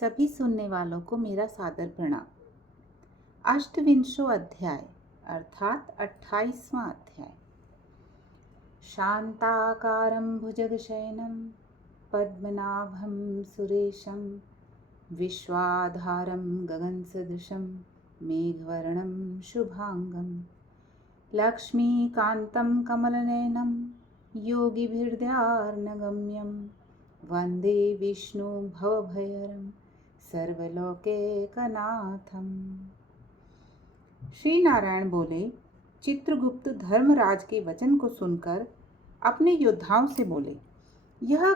सभी सुनने वालों को मेरा सादर प्रणाम। अष्टविंशो अध्याय अर्थात 28वां अध्याय। शांताकारं भुजगशयनं पद्मनाभं सुरेशं विश्वाधारं गगनसदृशं मेघवर्णं शुभांगं लक्ष्मीकान्तं कमलनयनं योगिभिर्ध्यानगम्यं वन्दे विष्णु भवभयहरं सर्वलोकैकनाथम। श्री नारायण बोले, चित्रगुप्त धर्मराज के वचन को सुनकर अपने योद्धाओं से बोले, यह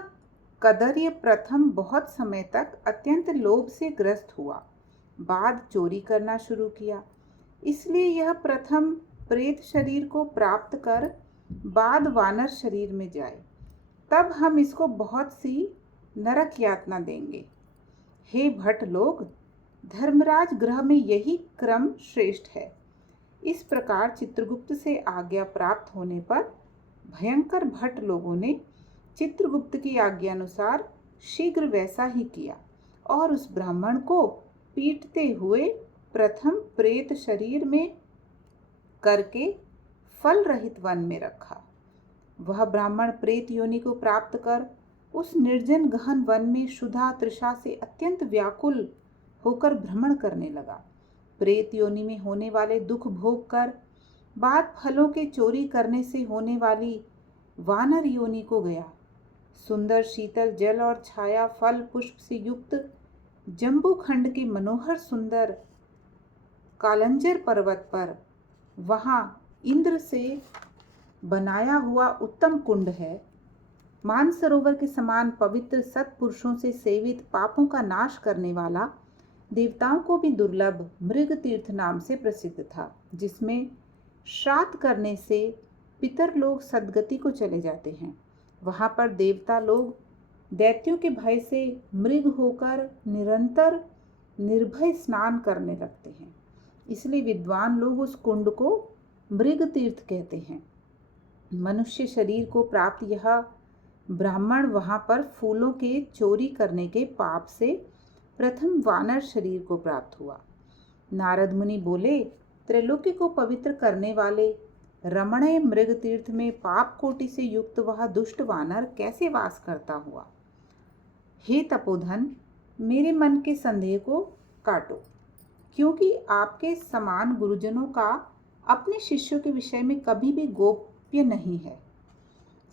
कदर्य प्रथम बहुत समय तक अत्यंत लोभ से ग्रस्त हुआ, बाद चोरी करना शुरू किया। इसलिए यह प्रथम प्रेत शरीर को प्राप्त कर बाद वानर शरीर में जाए, तब हम इसको बहुत सी नरक यातना देंगे। हे भट्ट लोग, धर्मराज ग्रह में यही क्रम श्रेष्ठ है। इस प्रकार चित्रगुप्त से आज्ञा प्राप्त होने पर भयंकर भट्ट लोगों ने चित्रगुप्त की आज्ञा अनुसार शीघ्र वैसा ही किया और उस ब्राह्मण को पीटते हुए प्रथम प्रेत शरीर में करके फल रहित वन में रखा। वह ब्राह्मण प्रेत योनि को प्राप्त कर उस निर्जन गहन वन में क्षुधा तृषा से अत्यंत व्याकुल होकर भ्रमण करने लगा। प्रेत योनि में होने वाले दुख भोग कर बाद फलों के चोरी करने से होने वाली वानर योनि को गया। सुंदर शीतल जल और छाया फल पुष्प से युक्त जम्बू खंड के मनोहर सुंदर कालंजर पर्वत पर, वहां इंद्र से बनाया हुआ उत्तम कुंड है। मानसरोवर के समान पवित्र सत्पुरुषों से सेवित पापों का नाश करने वाला, देवताओं को भी दुर्लभ मृग तीर्थ नाम से प्रसिद्ध था, जिसमें श्राद्ध करने से पितर लोग सद्गति को चले जाते हैं। वहां पर देवता लोग दैत्यों के भय से मृग होकर निरंतर निर्भय स्नान करने लगते हैं। इसलिए विद्वान लोग उस कुंड को मृग तीर्थ कहते हैं। मनुष्य शरीर को प्राप्त यह ब्राह्मण वहां पर फूलों के चोरी करने के पाप से प्रथम वानर शरीर को प्राप्त हुआ। नारद मुनि बोले, त्रैलोक्य को पवित्र करने वाले रमणीय मृग तीर्थ में पाप कोटि से युक्त वह दुष्ट वानर कैसे वास करता हुआ? हे तपोधन, मेरे मन के संदेह को काटो, क्योंकि आपके समान गुरुजनों का अपने शिष्यों के विषय में कभी भी गोप्य नहीं है।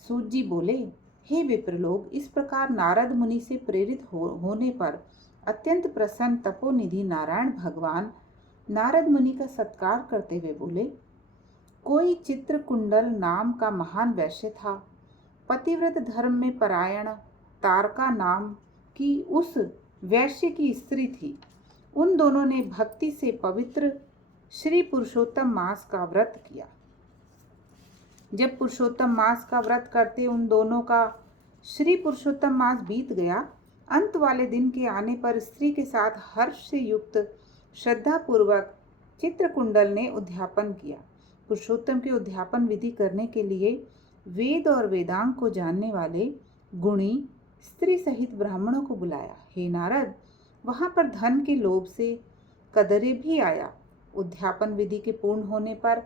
सूत जी बोले, हे विप्रलोक, इस प्रकार नारद मुनि से प्रेरित होने पर अत्यंत प्रसन्न तपोनिधि नारायण भगवान नारद मुनि का सत्कार करते हुए बोले, कोई चित्रकुंडल नाम का महान वैश्य था। पतिव्रत धर्म में परायण तारका नाम की उस वैश्य की स्त्री थी। उन दोनों ने भक्ति से पवित्र श्री पुरुषोत्तम मास का व्रत किया। जब पुरुषोत्तम मास का व्रत करते उन दोनों का श्री पुरुषोत्तम मास बीत गया, अंत वाले दिन के आने पर स्त्री के साथ हर्ष से युक्त श्रद्धा पूर्वक चित्रकुंडल ने उद्यापन किया। पुरुषोत्तम के उद्यापन विधि करने के लिए वेद और वेदांग को जानने वाले गुणी स्त्री सहित ब्राह्मणों को बुलाया। हे नारद, वहां पर धन के लोभ से कदरे भी आया। उद्यापन विधि के पूर्ण होने पर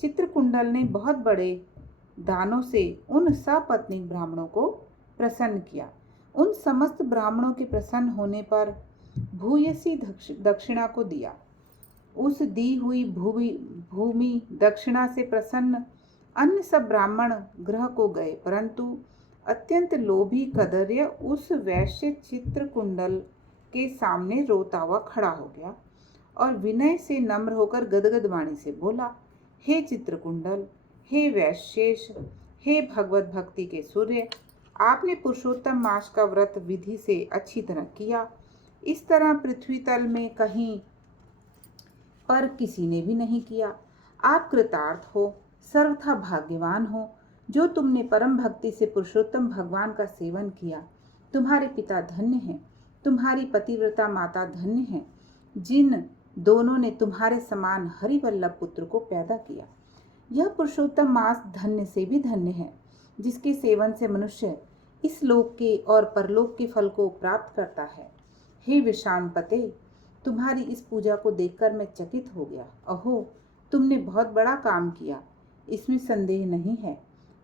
चित्रकुंडल ने बहुत बड़े दानों से उन सपत्नी ब्राह्मणों को प्रसन्न किया। उन समस्त ब्राह्मणों के प्रसन्न होने पर भूयसी दक्षिणा को दिया। उस दी हुई भूमि दक्षिणा से प्रसन्न अन्य सब ब्राह्मण गृह को गए, परंतु अत्यंत लोभी कदर्य उस वैश्य चित्रकुंडल के सामने रोता हुआ खड़ा हो गया और विनय से नम्र होकर गदगद वाणी से बोला, हे चित्रकुंडल, हे वैश्येश, हे भगवत भक्ति के सूर्य, आपने पुरुषोत्तम मास का व्रत विधि से अच्छी तरह किया। इस तरह पृथ्वी तल में कहीं पर किसी ने भी नहीं किया। आप कृतार्थ हो, सर्वथा भाग्यवान हो, जो तुमने परम भक्ति से पुरुषोत्तम भगवान का सेवन किया। तुम्हारे पिता धन्य हैं, तुम्हारी पतिव्रता माता धन्य है, जिन दोनों ने तुम्हारे समान हरिवल्लभ पुत्र को पैदा किया। यह पुरुषोत्तम मास धन्य से भी धन्य है, जिसके सेवन से मनुष्य इस लोक के और परलोक के फल को प्राप्त करता है। हे विषाणपते, तुम्हारी इस पूजा को देखकर मैं चकित हो गया। अहो, तुमने बहुत बड़ा काम किया, इसमें संदेह नहीं है।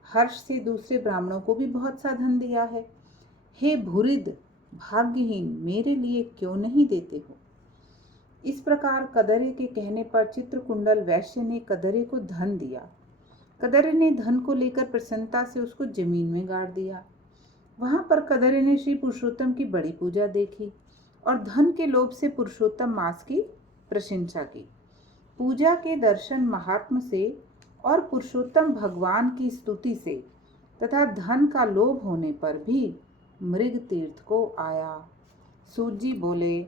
हर्ष से दूसरे ब्राह्मणों को भी बहुत सा धन दिया है। हे भूरिद, भाग्यहीन, मेरे लिए क्यों नहीं देते हो? इस प्रकार कदरे के कहने पर चित्रकुंडल वैश्य ने कदरे को धन दिया। कदरे ने धन को लेकर प्रसन्नता से उसको जमीन में गाड़ दिया। वहां पर कदरे ने श्री पुरुषोत्तम की बड़ी पूजा देखी और धन के लोभ से पुरुषोत्तम मास की प्रशंसा की। पूजा के दर्शन महात्म से और पुरुषोत्तम भगवान की स्तुति से तथा धन का लोभ होने पर भी मृग तीर्थ को आया। सूत जी बोले,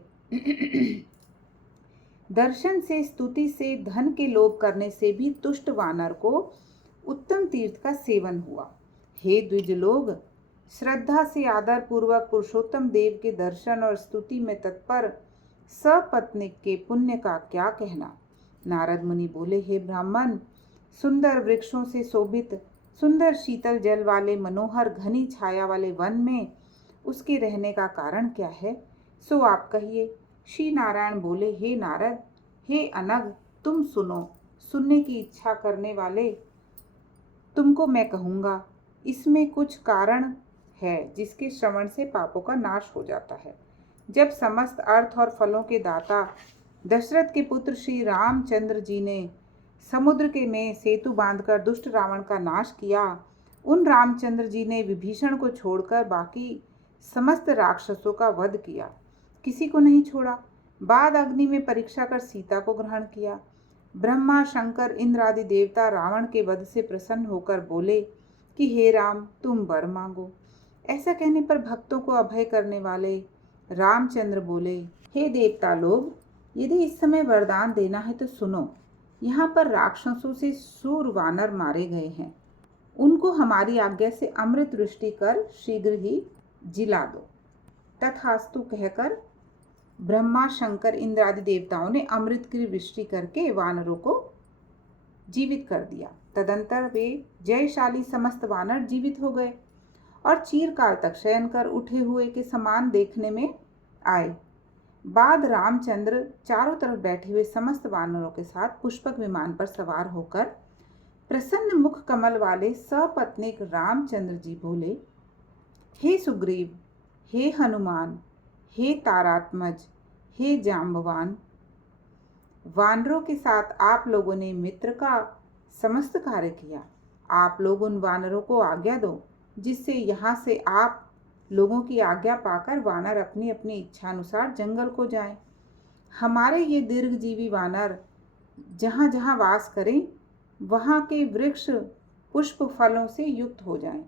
दर्शन से, स्तुति से, धन के लोभ करने से भी तुष्ट वानर को उत्तम तीर्थ का सेवन हुआ। हे द्विज लोग, श्रद्धा से आदर पूर्वक पुरुषोत्तम देव के दर्शन और स्तुति में तत्पर सपत्नीक के पुण्य का क्या कहना। नारद मुनि बोले, हे ब्राह्मण, सुंदर वृक्षों से शोभित, सुंदर शीतल जल वाले मनोहर घनी छाया वाले वन में उसके रहने का कारण क्या है, सो आप कहिए। श्री नारायण बोले, हे नारद, हे अनग, तुम सुनो। सुनने की इच्छा करने वाले तुमको मैं कहूँगा। इसमें कुछ कारण है जिसके श्रवण से पापों का नाश हो जाता है। जब समस्त अर्थ और फलों के दाता दशरथ के पुत्र श्री रामचंद्र जी ने समुद्र के में सेतु बांधकर दुष्ट रावण का नाश किया, उन रामचंद्र जी ने विभीषण को छोड़कर बाकी समस्त राक्षसों का वध किया, किसी को नहीं छोड़ा। बाद अग्नि में परीक्षा कर सीता को ग्रहण किया। ब्रह्मा, शंकर, इंद्र आदि देवता रावण के वध से प्रसन्न होकर बोले कि हे राम, तुम वर मांगो। ऐसा कहने पर भक्तों को अभय करने वाले रामचंद्र बोले, हे देवता लोग, यदि इस समय वरदान देना है तो सुनो। यहाँ पर राक्षसों से सूर वानर मारे गए हैं, उनको हमारी आज्ञा से अमृत वृष्टि कर शीघ्र ही जिला दो। तथास्तु कहकर ब्रह्मा, शंकर, इंद्र आदि देवताओं ने अमृत की वृष्टि करके वानरों को जीवित कर दिया। तदंतर वे जयशाली समस्त वानर जीवित हो गए और चीरकाल तक शयन कर उठे हुए के समान देखने में आए। बाद रामचंद्र चारों तरफ बैठे हुए समस्त वानरों के साथ पुष्पक विमान पर सवार होकर प्रसन्न मुख कमल वाले सपत्नीक रामचंद्र जी बोले, हे सुग्रीव, हे हनुमान, हे तारात्मज, हे जाम्बवान, वानरों के साथ आप लोगों ने मित्र का समस्त कार्य किया। आप लोग उन वानरों को आज्ञा दो, जिससे यहाँ से आप लोगों की आज्ञा पाकर वानर अपनी अपनी इच्छानुसार जंगल को जाएं। हमारे ये दीर्घजीवी वानर जहाँ जहाँ वास करें, वहाँ के वृक्ष पुष्प फलों से युक्त हो जाएं।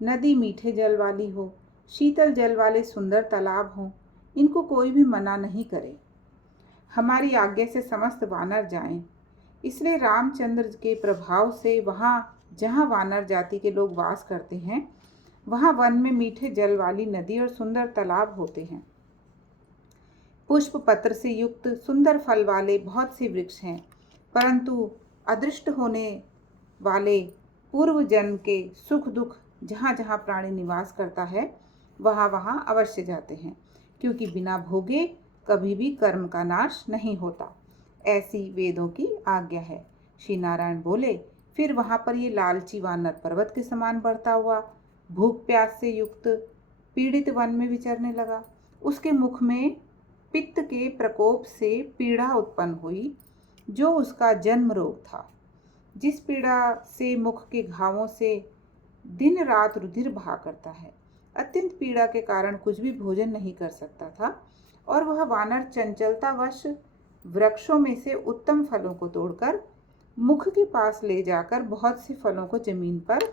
नदी मीठे जल वाली हो, शीतल जल वाले सुंदर तालाब हों, इनको कोई भी मना नहीं करे। हमारी आज्ञा से समस्त वानर जाएं। इसलिए रामचंद्र के प्रभाव से वहाँ जहाँ वानर जाति के लोग वास करते हैं, वहाँ वन में मीठे जल वाली नदी और सुंदर तालाब होते हैं। पुष्प पत्र से युक्त सुंदर फल वाले बहुत से वृक्ष हैं, परंतु अदृष्ट होने वाले पूर्व जन्म के सुख दुख जहाँ जहाँ प्राणी निवास करता है, वहाँ वहाँ अवश्य जाते हैं, क्योंकि बिना भोगे कभी भी कर्म का नाश नहीं होता। ऐसी वेदों की आज्ञा है। श्री नारायण बोले, फिर वहाँ पर ये लालची वानर पर्वत के समान बढ़ता हुआ भूख प्यास से युक्त पीड़ित वन में विचरने लगा। उसके मुख में पित्त के प्रकोप से पीड़ा उत्पन्न हुई, जो उसका जन्म रोग था। जिस पीड़ा से मुख के घावों से दिन रात रुधिर बहा करता है। अत्यंत पीड़ा के कारण कुछ भी भोजन नहीं कर सकता था और वह वानर चंचलतावश वृक्षों में से उत्तम फलों को तोड़कर मुख के पास ले जाकर बहुत से फलों को जमीन पर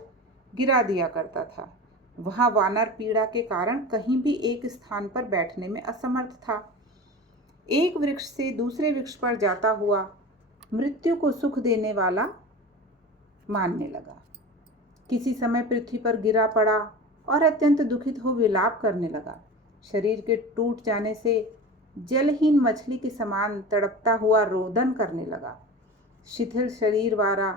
गिरा दिया करता था। वह वानर पीड़ा के कारण कहीं भी एक स्थान पर बैठने में असमर्थ था। एक वृक्ष से दूसरे वृक्ष पर जाता हुआ मृत्यु को सुख देने वाला मानने लगा। किसी समय पृथ्वी पर गिरा पड़ा और अत्यंत दुखित हो विलाप करने लगा। शरीर के टूट जाने से जलहीन मछली के समान तड़पता हुआ रोदन करने लगा। शिथिल शरीर वाला,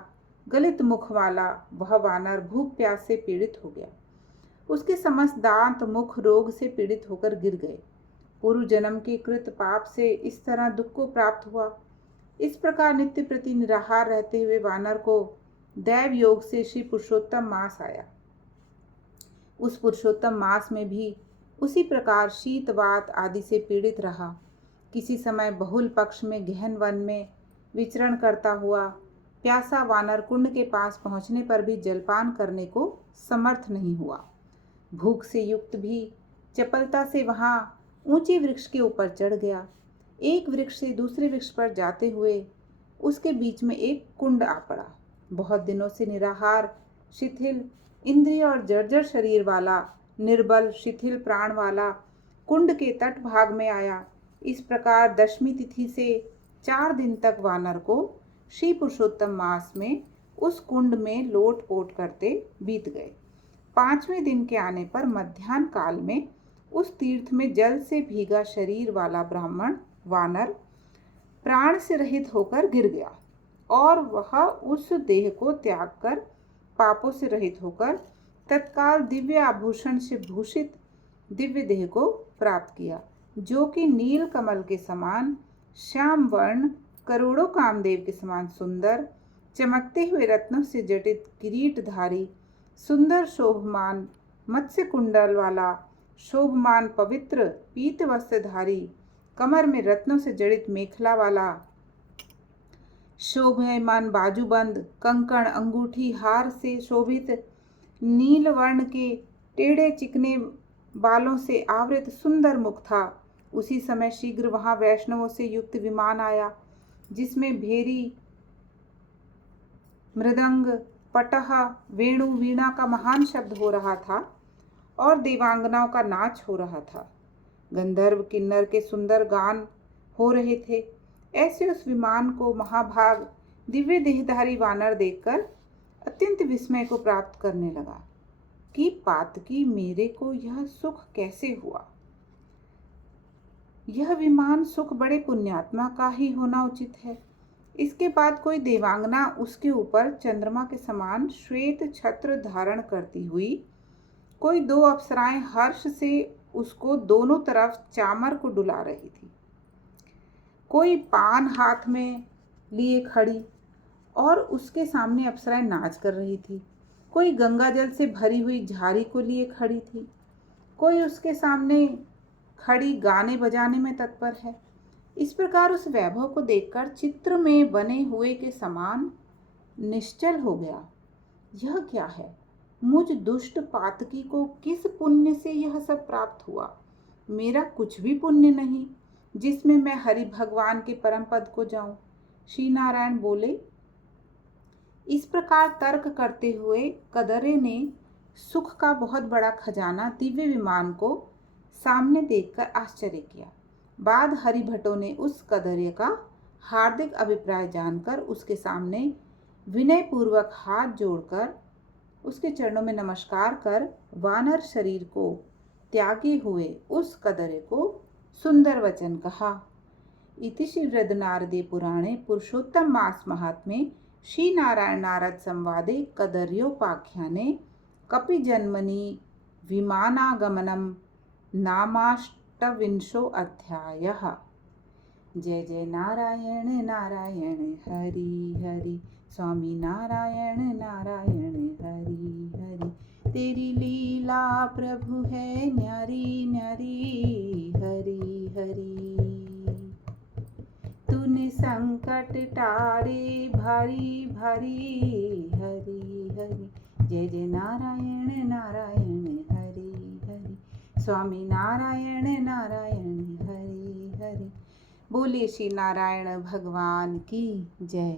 गलित मुख वाला वह वानर भूख प्यास से पीड़ित हो गया। उसके समस्त दांत मुख रोग से पीड़ित होकर गिर गए पूर्व जन्म के कृत पाप से इस तरह दुख को प्राप्त हुआ। इस प्रकार नित्य प्रति निराहार रहते हुए वानर को दैव योग से श्री पुरुषोत्तम मास आया। उस पुरुषोत्तम मास में भी उसी प्रकार शीत वात आदि से पीड़ित रहा। किसी समय बहुल पक्ष में गहन वन में विचरण करता हुआ प्यासा वानर कुंड के पास पहुंचने पर भी जलपान करने को समर्थ नहीं हुआ। भूख से युक्त भी चपलता से वहां ऊंचे वृक्ष के ऊपर चढ़ गया। एक वृक्ष से दूसरे वृक्ष पर जाते हुए उसके बीच में एक कुंड आ पड़ा। बहुत दिनों से निराहार, शिथिल इंद्रिय और जर्जर शरीर वाला, निर्बल शिथिल प्राण वाला कुंड के तट भाग में आया। इस प्रकार 10वीं तिथि से 4 दिन तक वानर को श्री पुरुषोत्तम मास में उस कुंड में लोट पोट करते बीत गए। 5वें दिन के आने पर मध्याह्न काल में उस तीर्थ में जल से भीगा शरीर वाला ब्राह्मण वानर प्राण से रहित होकर गिर गया और वह उस देह को त्याग कर पापों से रहित होकर तत्काल दिव्य आभूषण से भूषित दिव्य देह को प्राप्त किया, जो कि नील कमल के समान श्याम वर्ण, करोड़ों कामदेव के समान सुंदर, चमकते हुए रत्नों से जटित किरीटधारी, सुंदर शोभमान मत्स्य कुंडल वाला, शोभमान पवित्र पीत वस्त्रधारी, कमर में रत्नों से जड़ित मेखला वाला, शोभमान बाजूबंद, कंकण, अंगूठी, हार से शोभित, नील वर्ण के टेढ़े चिकने बालों से आवृत सुंदर मुख था। उसी समय शीघ्र वहां वैष्णवों से युक्त विमान आया, जिसमें भेरी, मृदंग, पटह, वेणु, वीणा का महान शब्द हो रहा था और देवांगनाओं का नाच हो रहा था। गंधर्व किन्नर के सुंदर गान हो रहे थे। ऐसे उस विमान को महाभाग दिव्य देहधारी वानर देखकर अत्यंत विस्मय को प्राप्त करने लगा कि पातकी मेरे को यह सुख कैसे हुआ। यह विमान सुख बड़े पुण्यात्मा का ही होना उचित है। इसके बाद कोई देवांगना उसके ऊपर चंद्रमा के समान श्वेत छत्र धारण करती हुई, कोई 2 अप्सराएं हर्ष से उसको दोनों तरफ चामर को डुला रही थी। कोई पान हाथ में लिए खड़ी और उसके सामने अप्सराएं नाच कर रही थी। कोई गंगा जल से भरी हुई झारी को लिए खड़ी थी। कोई उसके सामने खड़ी गाने बजाने में तत्पर है। इस प्रकार उस वैभव को देखकर चित्र में बने हुए के समान निश्चल हो गया। यह क्या है? मुझ दुष्ट पातकी को किस पुण्य से यह सब प्राप्त हुआ? मेरा कुछ भी पुण्य नहीं जिसमें मैं हरि भगवान के परम पद को जाऊं। श्री नारायण बोले। इस प्रकार तर्क करते हुए कदरे ने सुख का बहुत बड़ा खजाना दिव्य विमान को सामने देखकर आश्चर्य किया। बाद हरिभटों ने उस कदर्य का हार्दिक अभिप्राय जानकर उसके सामने विनय पूर्वक हाथ जोड़कर उसके चरणों में नमस्कार कर वानर शरीर को त्यागे हुए उस कदर्य को सुंदर वचन कहा। इति श्री वृद्धनारदे पुराणे पुरुषोत्तम मास महात्म्ये श्री नारायण नारद संवादे कदर्योपाख्याने कपि जन्मनि विमानागमनम नामाष्टविंशो अध्यायः। जय जय नारायण नारायण हरि हरि, स्वामी नारायण नारायण हरि हरि। तेरी लीला प्रभु है न्यारी न्यारी, हरि हरि। तूने संकट टारे भारी भारी, हरि हरि। जय जय नारायण नारायण हरि हरि, स्वामी नारायण नारायण हरि हरि। बोले श्री नारायण भगवान की जय।